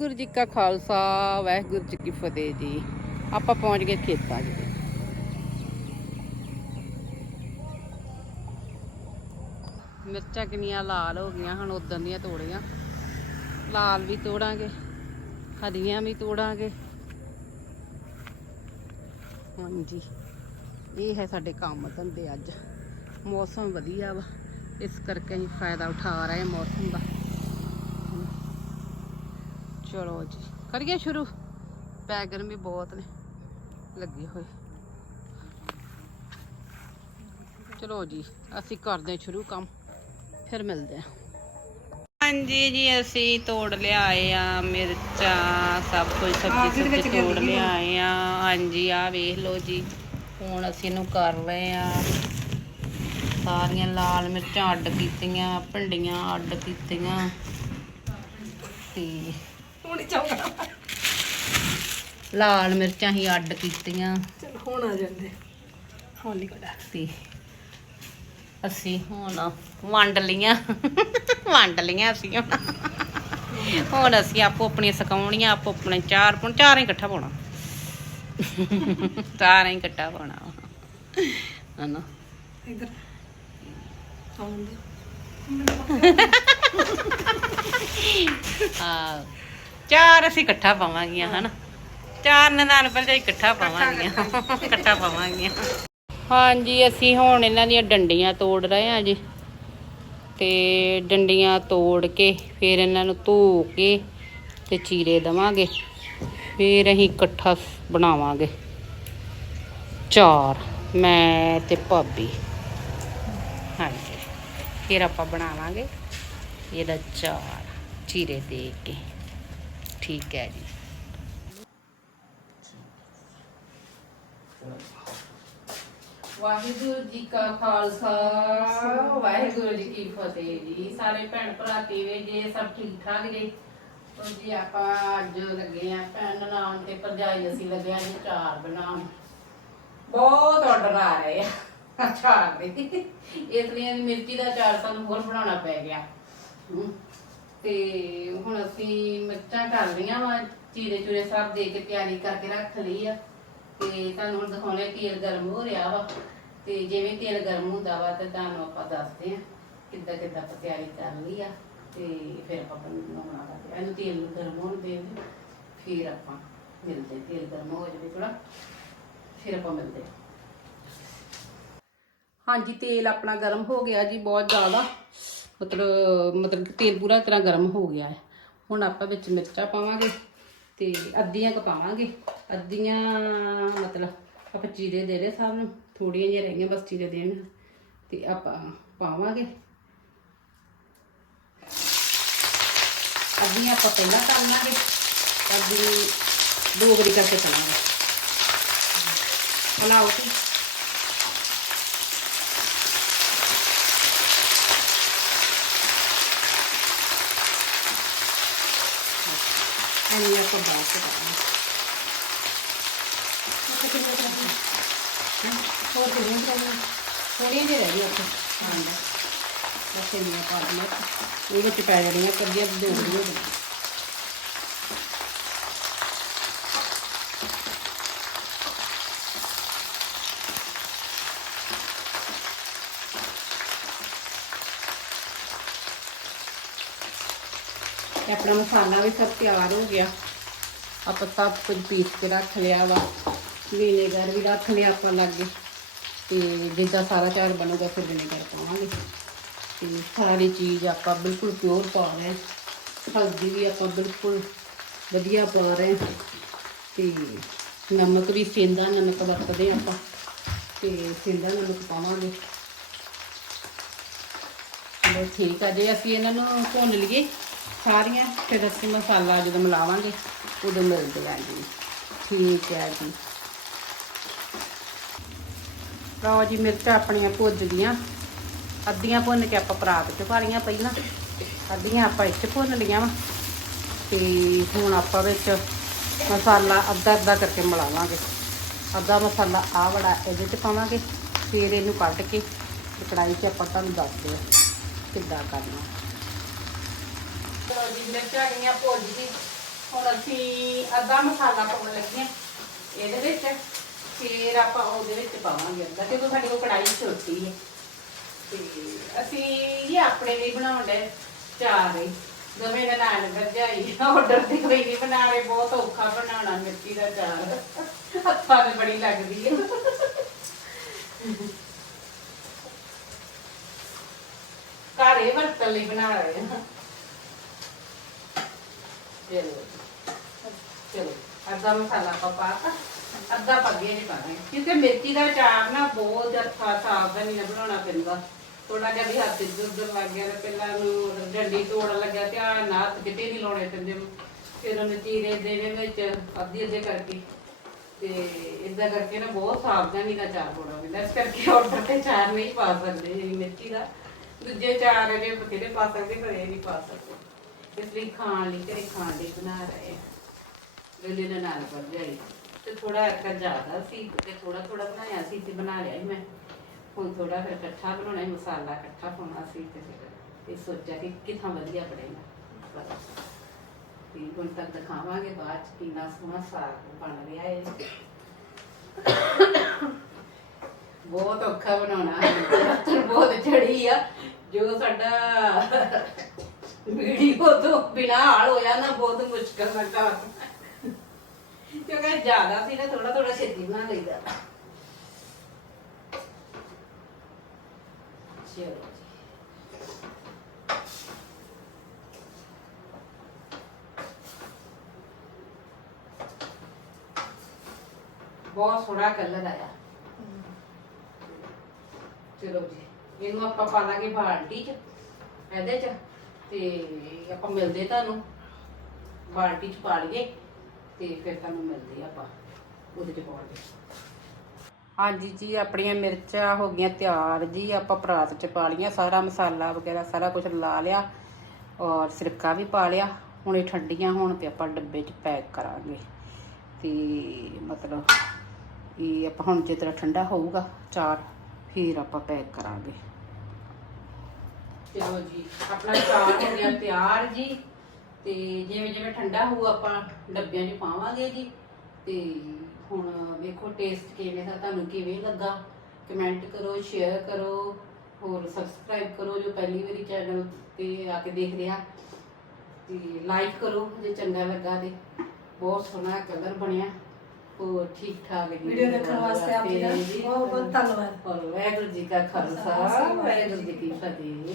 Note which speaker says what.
Speaker 1: ਵਾਹਿਗੁਰੂ ਜੀ ਕਾ ਖਾਲਸਾ, ਵਾਹਿਗੁਰੂ ਜੀ ਕੀ ਫਤਿਹ ਜੀ। ਆਪਾਂ ਪਹੁੰਚ ਗਏ ਖੇਤਾਂ 'ਚ ਮਿਰਚਾਂ ਕਿੰਨੀਆਂ ਲਾਲ ਹੋ ਗਈਆਂ ਹੁਣ ਉਦੋਂ ਦੀਆਂ ਤੋੜੀਆਂ। ਲਾਲ ਵੀ ਤੋੜਾਂਗੇ, ਹਰੀਆਂ ਵੀ ਤੋੜਾਂਗੇ। ਹਾਂਜੀ, ਇਹ ਹੈ ਸਾਡੇ ਕੰਮ ਧੰਦੇ ਅੱਜ। ਮੌਸਮ ਵਧੀਆ ਵਾ, ਇਸ ਕਰਕੇ ਅਸੀਂ ਫਾਇਦਾ ਉਠਾ ਰਹੇ ਮੌਸਮ ਦਾ। ਚਲੋ ਜੀ। ਕਰੀਏ ਸ਼ੁਰੂ? ਪੈ ਗਰਮੀ ਬਹੁਤ ਨੇ। ਲੱਗੇ ਹੋਏ। ਚਲੋ ਜੀ ਅਸੀਂ ਕਰਦੇ ਸ਼ੁਰੂ ਕੰਮ। ਫਿਰ ਮਿਲਦੇ ਹਾਂ। ਹਾਂਜੀ ਜੀ ਅਸੀਂ ਤੋੜ ਲਿਆਏ ਆ ਮਿਰਚਾਂ ਸਭ ਕੁਝ ਸਬਜ਼ੀ ਸੁਬਜ਼ੀ ਤੋੜ ਲਿਆਏ ਆ। ਹਾਂਜੀ ਆ ਵੇਖ ਲਓ ਜੀ। ਹੁਣ ਅਸੀਂ ਇਹਨੂੰ ਕਰ ਰਹੇ ਆ। ਸਾਰੀਆਂ ਲਾਲ ਮਿਰਚਾਂ ਅੱਡ ਕੀਤੀਆਂ ਭਿੰਡੀਆਂ ਅੱਡ ਕੀਤੀਆਂ। ਤੇ
Speaker 2: ਹੁਣ
Speaker 1: ਲਾਲ ਮਿਰਚਾਂ ਹੀ ਅੱਡ ਕੀਤੀਆਂ।
Speaker 2: ਚਲ ਹੁਣ ਆ ਜਾਂਦੇ। ਹੁਣ ਨਹੀਂ ਕੋਦਾ
Speaker 1: ਤੇ ਅਸੀਂ ਹੁਣ ਵੰਡ ਲੀਆਂ ਵੰਡ ਲੀਆਂ ਅਸੀਂ ਹੁਣ। ਹੁਣ ਅਸੀਂ ਆਪੋ ਆਪਣੀਆਂ ਸਕਾਉਣੀਆਂ ਆਪੋ ਆਪਣੇ ਚਾਰ ਪੁਣ ਚਾਰ ਇਕੱਠਾ ਪਾਉਣਾ। ਚਾਰ ਹੀ ਇਕੱਠਾ ਪਾਉਣਾ। ਹਨਾ?
Speaker 2: ਇੱਧਰ। ਆਉਂਦੇ।
Speaker 1: ਆ ਚਾਰ ਅਸੀਂ ਇਕੱਠਾ ਪਾਵਾਂਗੀਆਂ ਹਨਾ? ਚਾਰ ਨਨਾਣ ਪਹਿਲਾਂ ਇਕੱਠਾ ਪਾਵਾਂਗੀਆਂ ਇਕੱਠਾ ਪਾਵਾਂਗੀਆਂ। ਹਾਂਜੀ ਅਸੀਂ ਹੁਣ ਇਹਨਾਂ ਦੀਆਂ ਡੰਡੀਆਂ ਤੋੜ ਰਹੇ ਹਾਂ ਜੀ। ਤੇ ਡੰਡੀਆਂ ਤੋੜ ਕੇ ਫਿਰ ਇਹਨਾਂ ਨੂੰ ਧੋ ਕੇ ਤੇ ਚੀਰੇ ਦਵਾਂਗੇ। ਫਿਰ ਅਸੀਂ ਇਕੱਠਾ ਬਣਾਵਾਂਗੇ। ਚਾਰ ਮੈਂ ਤੇ ਭਾਬੀ। ਹਾਂਜੀ ਫਿਰ ਆਪਾਂ ਬਣਾਵਾਂਗੇ ਇਹਦਾ ਚਾਰ ਚੀਰੇ ਦੇ ਕੇ। ਠੀਕ ਹੈ ਜੀ। ਵਾਹਿਗੁਰੂ ਜੀ ਕਾ ਖਾਲਸਾ, ਵਾਹਿਗੁਰੂ ਜੀ ਕੀ ਫਤਿਹ ਜੀ। ਸਾਰੇ ਭੈਣ ਭਰਾ ਕਿਵੇਂ ਜੇ, ਸਭ ਠੀਕ ਠਾਕ ਜੀ? ਤੋ ਜੀ ਆਪਾਂ ਅੱਜ ਲੱਗੇ ਆ ਭੈਣ ਨਾਮ ਤੇ ਭਰਜਾਈ, ਅਸੀਂ ਲੱਗੇ ਆ ਜੀ ਚਾਰ ਬਣਾਉਣ ਬਹੁਤ ਆਰਡਰ ਆ ਰਹੇ ਆ ਅਚਾਰ ਦੇ। ਇਸ ਲਈ ਮਿਰਚੀ ਦਾ ਚਾਰ ਸਾਨੂੰ ਹੋਰ ਬਣਾਉਣਾ ਪੈ ਗਿਆ। ਤੇ ਹੁਣ ਅਸੀਂ ਮਿਰਚਾਂ ਕਰ ਲਈਆਂ ਵਾ, ਚੀਰੇ ਚੂਰੇ ਸਭ ਦੇ ਕੇ ਤਿਆਰੀ ਕਰਕੇ ਰੱਖ ਲਈ ਆ। ਤੇ ਤੁਹਾਨੂੰ ਹੁਣ ਦਿਖਾਉਣੇ ਤੇਲ ਗਰਮ ਹੋ ਰਿਹਾ ਵਾ। ਤੇ ਜਿਵੇਂ ਤੇਲ ਗਰਮ ਹੁੰਦਾ ਵਾ ਤੇ ਤੁਹਾਨੂੰ ਆਪਾਂ ਦੱਸਦੇ ਆ ਕਿੱਦਾਂ ਕਿੱਦਾਂ ਆਪਾਂ ਤਿਆਰੀ ਕਰ ਲਈ ਆ। ਤੇ ਫਿਰ ਆਪਾਂ ਬਣਾਉਣਾ ਵਾ। ਇਹਨੂੰ ਤੇਲ ਨੂੰ ਗਰਮ ਹੋਣ ਦੇ ਦਿਓ, ਫਿਰ ਆਪਾਂ ਮਿਲਦੇ ਤੇਲ ਗਰਮ ਹੋ ਜਾਵੇ ਥੋੜਾ ਫਿਰ ਆਪਾਂ ਮਿਲਦੇ ਹਾਂ। ਹਾਂਜੀ, ਤੇਲ ਆਪਣਾ ਗਰਮ ਹੋ ਗਿਆ ਜੀ ਬਹੁਤ ਜ਼ਿਆਦਾ। ਮਤਲਬ ਮਤਲਬ ਕਿ ਤੇਲ ਪੂਰਾ ਤਰ੍ਹਾਂ ਗਰਮ ਹੋ ਗਿਆ ਹੈ। ਹੁਣ ਆਪਾਂ ਵਿੱਚ ਮਿਰਚਾਂ ਪਾਵਾਂਗੇ ਤੇ ਅੱਧੀਆਂ ਕੁ ਪਾਵਾਂਗੇ। ਅੱਧੀਆਂ ਮਤਲਬ ਆਪਾਂ ਚੀਰੇ ਦੇ ਦੇ ਸਭ ਨੂੰ ਥੋੜੀਆਂ ਜਿਹੀਆਂ ਰਹਿ ਗਈਆਂ ਬਸ ਚੀਰੇ ਦੇਣ ਤੇ ਆਪਾਂ ਪਾਵਾਂਗੇ। ਅੱਧੀਆਂ ਆਪਾਂ ਪਹਿਲਾਂ ਤਲ ਲਾਂਗੇ, ਅੱਧੀ ਦੋ ਵਾਰੀ ਕਰਕੇ ਤਲਾਂਗੇ। ਹਲਾਓ ਤੇ। ਐਨੀ ਆਪਾਂ ਬਾਅਦ ਚ ਕਰਾਂਗੇ ਹੋਰ ਕਿੰਨੀਆਂ ਕਰਾਂਗੇ ਥੋੜੀਆਂ ਜਿਹੀ ਰਹਿ ਗਈਆਂ ਉੱਥੇ ਹਾਂਜੀ ਬਸ ਇੰਨੀਆਂ ਪਾ ਦਿਆਂ ਇਹ ਵਿੱਚ ਪੈ ਜਾਣੀਆਂ ਕੱਢੀਆਂ ਦੋ ਦੇ ਤੇ ਆਪਣਾ ਮਸਾਲਾ ਵੀ ਸਭ ਤਿਆਰ ਹੋ ਗਿਆ। ਆਪਾਂ ਸਭ ਕੁਝ ਪੀਸ ਕੇ ਰੱਖ ਲਿਆ ਵਾ। ਵਿਨੇਗਰ ਵੀ ਰੱਖ ਲਿਆ ਆਪਾਂ ਲਾਗੇ। ਤੇ ਜਿੱਦਾਂ ਸਾਰਾ ਚਾਰ ਬਣੂਗਾ ਫਿਰ ਵਿਨੇਗਰ ਪਾਵਾਂਗੇ। ਤੇ ਸਾਰੀ ਚੀਜ਼ ਆਪਾਂ ਬਿਲਕੁਲ ਪਿਓਰ ਪਾ ਰਹੇ ਹਾਂ। ਹਲਦੀ ਵੀ ਆਪਾਂ ਬਿਲਕੁਲ ਵਧੀਆ ਪਾ ਰਹੇ ਹਾਂ। ਤੇ ਨਮਕ ਵੀ ਸੇਂਦਾ ਨਮਕ ਵਰਤਦੇ ਆਪਾਂ। ਤੇ ਸੇਂਦਾ ਨਮਕ ਪਾਵਾਂਗੇ। ਚਲੋ ਠੀਕ ਆ ਜੇ ਅਸੀਂ ਇਹਨਾਂ ਨੂੰ ਭੁੰਨ ਲਈਏ। ਸਾਰੀਆਂ, ਫਿਰ ਅਸੀਂ ਮਸਾਲਾ ਜਦੋਂ ਮਿਲਾਵਾਂਗੇ, ਉਦੋਂ ਮਿਲਦੇ ਆ ਜੀ ਠੀਕ ਹੈ ਜੀ। ਲਓ ਜੀ, ਮਿਰਚਾਂ ਆਪਣੀਆਂ ਭੁੱਜ ਗਈਆਂ। ਅੱਧੀਆਂ ਭੁੰਨ ਕੇ ਆਪਾਂ ਪਰਾਤ 'ਚ ਪਾ ਲਈਆਂ ਪਹਿਲਾਂ। ਅੱਧੀਆਂ ਆਪਾਂ ਇੱਥੇ ਭੁੰਨ ਲਈਆਂ ਵਾ। ਤੇ ਹੁਣ ਆਪਾਂ ਵਿੱਚ ਮਸਾਲਾ ਅੱਧਾ ਅੱਧਾ ਕਰਕੇ ਮਿਲਾਵਾਂਗੇ। ਅੱਧਾ ਮਸਾਲਾ ਆ ਵੜਾ ਇਹਦੇ 'ਚ ਪਾਵਾਂਗੇ। ਫਿਰ ਇਹਨੂੰ ਕੱਢ ਕੇ ਤੇ ਕੜਾਈ 'ਚ ਆਪਾਂ ਤੁਹਾਨੂੰ ਦੱਸਦੇ ਆ ਕਿੱਦਾਂ ਕਰਨਾ। ਚਲੋ ਜੀ, ਮਿਰਚਾਂ ਗਈਆਂ ਭੁੱਜ ਗਈ ਅਸੀਂ ਅੱਧਾ ਮਸਾਲਾ ਪਾਉਣ ਲੱਗੇ ਹਾਂ ਇਹਦੇ ਵਿੱਚ। ਫਿਰ ਆਪਾਂ ਉਹਦੇ ਵਿੱਚ ਪਾਵਾਂਗੇ ਅੱਧਾ ਕਿਉਂਕਿ ਸਾਡੀ ਉਹ ਕੜਾਈ ਛੋਟੀ ਹੈ। ਤੇ ਅਸੀਂ ਇਹ ਆਪਣੇ ਲਈ ਬਣਾਉਣ ਦੇ ਚਾਰ ਹੀ। ਦੋਵੇਂ ਨਨਾਣ ਭਰਜਾਈ ਆਰਡਰ ਦੀ ਕੋਈ ਨਹੀਂ ਬਣਾ ਰਹੇ, ਬਹੁਤ ਔਖਾ ਬਣਾਉਣਾ ਮਿੱਟੀ ਦਾ ਚਾਰ। ਹੱਥਾਂ ਤੇ ਬੜੀ ਲੱਗਦੀ ਹੈ। ਘਰੇ ਵਰਤਣ ਲਈ ਬਣਾ ਰਹੇ ਹਾਂ। ਚਲੋ। ਅੱਧਾ ਮਸਾਲਾ ਆਪਾਂ ਪਾਤਾ ਅੱਧਾ ਪੱਗੇ ਨਹੀਂ ਪਾਣਾ ਕਿਉਂਕਿ ਮਿਰਚੀ ਦਾ ਅਚਾਰ ਨਾ ਬਹੁਤ ਜ਼ਿਆਦਾ ਸਾਵਧਾਨੀ ਨਾਲ ਬਣਾਉਣਾ ਪੈਂਦਾ। ਥੋੜਾ ਜਿਹਾ ਵੀ ਹੱਥ ਇੱਧਰ ਉੱਧਰ ਲੱਗ ਗਿਆ ਤੇ ਪਹਿਲਾਂ ਨੂੰ ਡੰਡੀ ਤੋੜਨ ਲੱਗਿਆ, ਧਿਆਨ ਨਾਲ ਹੱਥ ਕਿਤੇ ਨਹੀਂ ਲਾਉਣੇ ਪੈਂਦੇ। ਫਿਰ ਉਹਨੇ ਚੀਰੇ ਦੇਣੇ ਵਿੱਚ, ਅੱਧੀ ਅੱਧੇ ਕਰਕੇ। ਤੇ ਇਦਾਂ ਕਰਕੇ ਨਾ ਬਹੁਤ ਸਾਵਧਾਨੀ ਦਾ ਚਾਰ ਪਾਉਣਾ ਪੈਂਦਾ। ਇਸ ਕਰਕੇ ਆਰਡਰ ਤੇ ਚਾਰ ਨਹੀਂ ਪਾ ਸਕਦੇ ਜਿਹੜੀ ਮਿਰਚੀ ਦਾ। ਦੂਜੇ ਚਾਰ ਅਜੇ ਬਥੇਰੇ ਪਾ ਸਕਦੇ, ਪਰ ਇਹ ਨਹੀਂ ਪਾ ਸਕਦੇ। ਇਸ ਲਈ ਖਾਣ ਲਈ ਘਰੇ ਖਾਣ ਲਈ ਬਣਾ ਰਹੇ ਆ। ਗੱਲੇ ਨਾਲ ਵੱਧ ਜਾਈ ਤੇ ਥੋੜਾ ਇੱਕ ਜ਼ਿਆਦਾ ਸੀ ਤੇ ਥੋੜਾ ਥੋੜਾ ਬਣਾਇਆ ਸੀ ਤੇ ਬਣਾ ਲਿਆ ਸੀ ਮੈਂ। ਹੁਣ ਥੋੜਾ ਫਿਰ ਇਕੱਠਾ ਬਣਾਉਣਾ ਸੀ, ਮਸਾਲਾ ਇਕੱਠਾ ਪਾਉਣਾ ਸੀ ਤੇ ਫਿਰ ਇਹ ਸੋਚਿਆ ਕਿ ਕਿਥਾਂ ਵਧੀਆ ਬਣੇਗਾ। ਤੇ ਹੁਣ ਤੱਕ ਦਿਖਾਵਾਂਗੇ ਬਾਅਦ ਚ ਕਿੰਨਾ ਸੋਹਣਾ ਸਾਗ ਬਣ ਰਿਹਾ ਹੈ ਬਹੁਤ ਔਖਾ ਬਣਾਉਣਾ। ਬਹੁਤ ਚੜੀ ਆ। ਜੋ ਸਾਡਾ ਵੀਡੀਓ ਤੋਂ ਬਿਨਾ ਹਾਲ ਹੋਇਆ ਨਾ ਬਹੁਤ ਮੁਸ਼ਕਲ ਨਾਲ ਕੰਮ ਕਿਉਂਕਿ ਜ਼ਿਆਦਾ ਸੀ ਨਾ ਥੋੜਾ ਥੋੜਾ ਛੇਤੀ ਬਣਾ ਲਈਦਾ। ਚਲੋ ਜੀ। ਬਹੁਤ ਸੋਹਣਾ ਕਲਰ ਆਇਆ। ਚਲੋ ਜੀ, ਇਹਨੂੰ ਆਪਾਂ ਪਾ ਲਾਂਗੇ ਬਾਲਟੀ 'ਚ, ਇਹਦੇ 'ਚ। ਤੇ ਆਪਾਂ ਮਿਲਦੇ ਤੁਹਾਨੂੰ। ਬਾਲਟੀ 'ਚ ਪਾ ਲਈਏ ਤੇ ਫਿਰ ਤੁਹਾਨੂੰ ਮਿਲਦੇ ਆਪਾਂ ਉਹਦੇ 'ਚ ਪਾਉਣ ਦੇ ਹਾਂਜੀ ਜੀ, ਆਪਣੀਆਂ ਮਿਰਚਾਂ ਹੋ ਗਈਆਂ ਤਿਆਰ ਜੀ। ਆਪਾਂ ਪਰਾਤ 'ਚ ਪਾ ਲਈਆਂ, ਸਾਰਾ ਮਸਾਲਾ ਵਗੈਰਾ, ਸਾਰਾ ਕੁਝ ਲਾ ਲਿਆ ਔਰ ਸਿਰਕਾ ਵੀ ਪਾ ਲਿਆ। ਹੁਣ ਇਹ ਠੰਡੀਆਂ ਹੋਣ ਤੇ ਆਪਾਂ ਡੱਬੇ 'ਚ ਪੈਕ ਕਰਾਂਗੇ। ਤੇ ਮਤਲਬ ਇਹ ਆਪਾਂ ਹੁਣ ਜੇ ਤਰ੍ਹਾਂ ਠੰਡਾ ਹੋਊਗਾ, ਚਾਰ ਫਿਰ ਆਪਾਂ ਪੈਕ ਕਰਾਂਗੇ। ਚਲੋ ਜੀ ਆਪਣਾ ਚਾਰ ਹੋ ਗਿਆ ਤਿਆਰ ਜੀ। ਤੇ ਜਿਵੇਂ ਜਿਵੇਂ ਠੰਡਾ ਹੋਊ ਆਪਾਂ ਡੱਬਿਆਂ 'ਚ ਪਾਵਾਂਗੇ ਜੀ। ਤੇ ਹੁਣ ਵੇਖੋ ਟੇਸਟ ਕਿਵੇਂ ਦਾ ਤੁਹਾਨੂੰ ਕਿਵੇਂ ਲੱਗਾ? ਕਮੈਂਟ ਕਰੋ ਸ਼ੇਅਰ ਕਰੋ ਹੋਰ ਸਬਸਕ੍ਰਾਈਬ ਕਰੋ ਜੋ ਪਹਿਲੀ ਵਾਰੀ ਚੈਨਲ ਤੇ ਆ ਕੇ ਦੇਖ ਰਿਹਾ। ਤੇ ਲਾਈਕ ਕਰੋ ਜੇ ਚੰਗਾ ਲੱਗਾ ਤੇ। ਬਹੁਤ ਸੋਹਣਾ ਕਲਰ ਬਣਿਆ। ਹੋਰ ਠੀਕ ਠਾਕ ਜੀ।
Speaker 2: ਵੀਡੀਓ ਦੇਖਣ ਵਾਸਤੇ ਆਪ ਜੀ ਦਾ ਬਹੁਤ ਬਹੁਤ ਧੰਨਵਾਦ।
Speaker 1: ਵਾਹਿਗੁਰੂ ਜੀ ਕਾ ਖਾਲਸਾ ਵਾਹਿਗੁਰੂ ਜੀ ਕੀ ਫਤਿਹ।